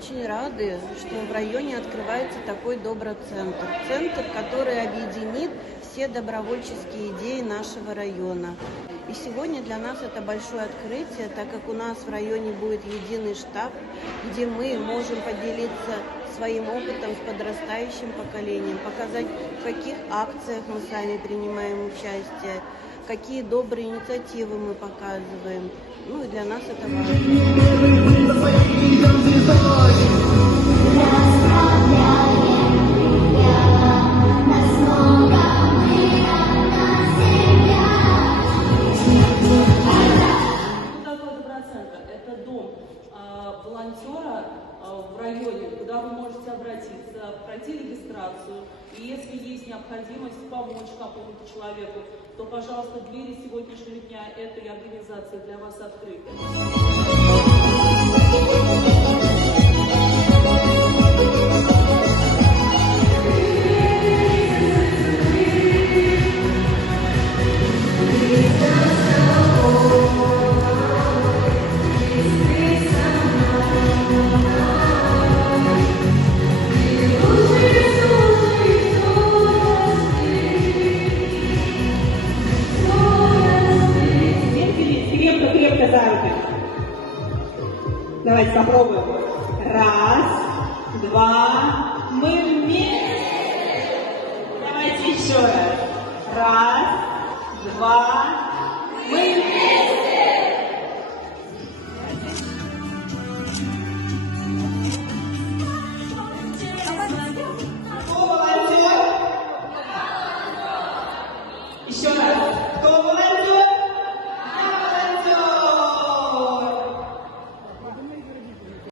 очень рады, что в районе открывается такой доброцентр. Центр, который объединит все добровольческие идеи нашего района. И сегодня для нас это большое открытие, так как у нас в районе будет единый штаб, где мы можем поделиться своим опытом с подрастающим поколением, показать, в каких акциях мы сами принимаем участие, какие добрые инициативы мы показываем. Ну и для нас это важно. Это дом волонтера в районе, куда вы можете обратиться, пройти регистрацию. И если есть необходимость помочь какому-то человеку, то, пожалуйста, двери сегодняшнего дня этой организации для вас открыты. Крепко за руки. Давайте попробуем. Раз, два, мы вместе. Давайте еще раз. Раз, два,